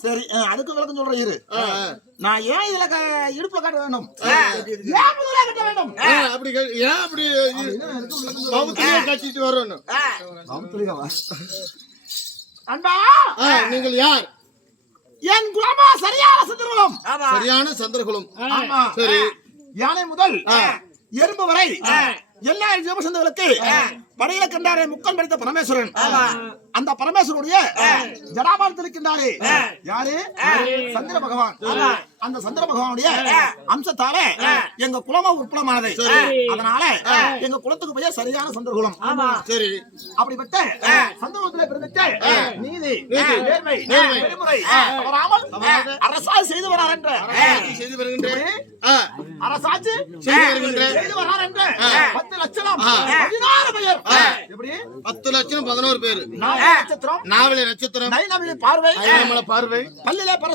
சரி அதுக்கு விளக்கம் சொல்றேன் இரு. ஆ, ஆ. நான் ஏன் இதுல க- இடுப்புல காட்ட வேண்டும்? கட்ட வேண்டும்? அப்படி கே- ஏன் அப்படி கட்டிட்டு வரணும்? அன்பா! நீங்கள் யார்? என் குலமா சரியான சந்திரகுலம். சரியான சந்திரகுலம். ஆமா. சரி. யானை முதல் எறும்பு வரை. எல்லா ஜீவசந்தங்களுக்கு படையில கண்டாரே முக்கன் படித்த பரமேஸ்வரன். அந்த பரமேஸ்வரனுடைய ஜடாபாரத்தில் இருக்கின்றாரே யாரு? சந்திர பகவான். அந்த சந்திர பகவானுடைய அம்சத்தால எங்க குலமா உட்புலமானது. அதனால எங்க குலத்துக்கு பெயர் சரியான சந்திரகுலம். சரி. அப்படிப்பட்ட சந்தர்ப்பத்தில் பிறந்துட்டு நீதி நேர்மை தவறாமல் அரசால் செய்து வரார் என்ற அரசாட்சி? செய்து வருகின்றேன் செய்து வரார் என்ற பத்து லட்சம். பதினாறு எப்படி? பத்து லட்சம் பதினோரு பேரு. நட்சத்திரம். நாவல நட்சத்திரம். பார்வை. பார்வை. பல்லிலே பர